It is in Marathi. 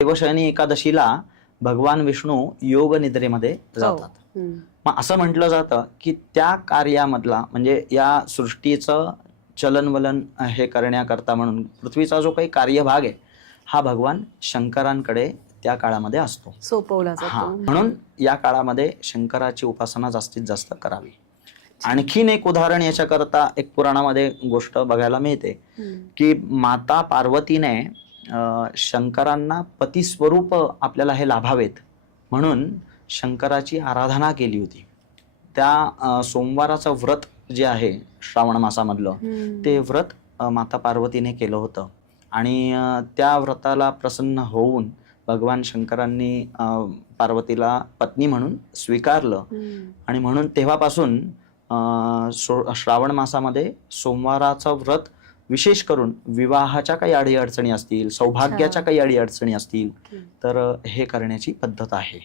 देवशयनी एकादशीला भगवान विष्णू योग निद्रेमध्ये जातात. मग असं म्हटलं जातं की त्या कार्यामधला म्हणजे या सृष्टीचं चलनवलन हे करण्याकरता म्हणून पृथ्वीचा जो काही कार्यभाग आहे हा भगवान शंकरांकडे त्या काळामध्ये असतो, सोपवला जातो. म्हणून या काळामध्ये शंकराची उपासना जास्तीत जास्त करावी. आणखीन एक उदाहरण याच्याकरता एक पुराणामध्ये गोष्ट बघायला मिळते की माता पार्वतीने शंकरांना पतिस्वरूप आपल्याला हे लाभावेत म्हणून शंकराची आराधना केली होती. त्या सोमवाराचं व्रत जे आहे श्रावण मासामधलं ते व्रत माता पार्वतीने केलं होतं आणि त्या व्रताला प्रसन्न होऊन भगवान शंकरांनी पार्वतीला पत्नी म्हणून स्वीकारलं आणि म्हणून तेव्हापासून श्रावण मासामध्ये सोमवाराचं व्रत विशेष करून विवाहाच्या काही अडीअडचणी असतील, सौभाग्याच्या काही अडीअडचणी असतील तर हे करण्याची पद्धत आहे.